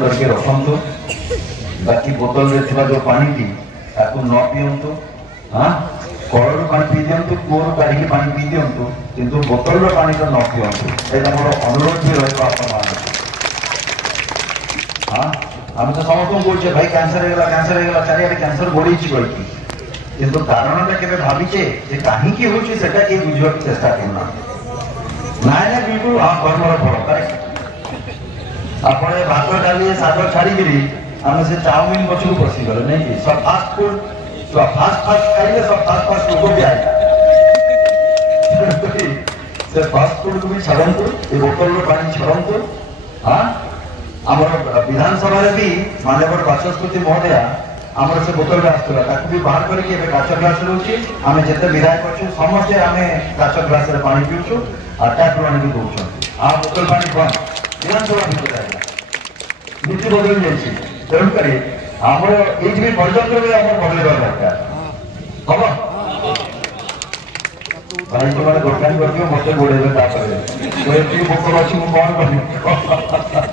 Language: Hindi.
करके रखु बाकी बोतल रे जो पानी की न पीयंतु हाँ कलर पानी पी दिंतु कूर काढ़ी पानी पी दिंतु किंतु बोतल पानी तो न पीयंतु ये मोर अनुरोध भी रही हाँ आम तो समस्त बोलचे भाई कैंसर है चारिया कैंसर बढ़ी किंतु कारणटा के भावीचे कहीं हूँ से बुझा चेष्टा करना ना ना बिल्कुल हाँ कर्मर फल करेक्ट आप भात डाली शाग छाड़ी आम से चाउमिन पछू पशिगले नहीं कि सब फास्ट फूड फास्ट खाइले सब फास्ट लोग भी आएगा से फास्ट फूड को भी छाड़ू ये बोतल पानी छाड़ू हाँ आम विधानसभा भी माननीय बाचस्पति महोदया आम से बोतल आसला भी बाहर करके काच ग्लास रोचे आम जिते विधायक अच्छे समस्ते आम काच ग्लास पानी पीछू और टैप पानी भी दौरान आ बोतल पानी बंद विधानसभा भितर नीति बदल जाइए तेणुक आमर ये पर्यटन भी आम बदलवा दरकार हम भाई तुम दुकान कर मत गोड़े बोतल अच्छी कौन कर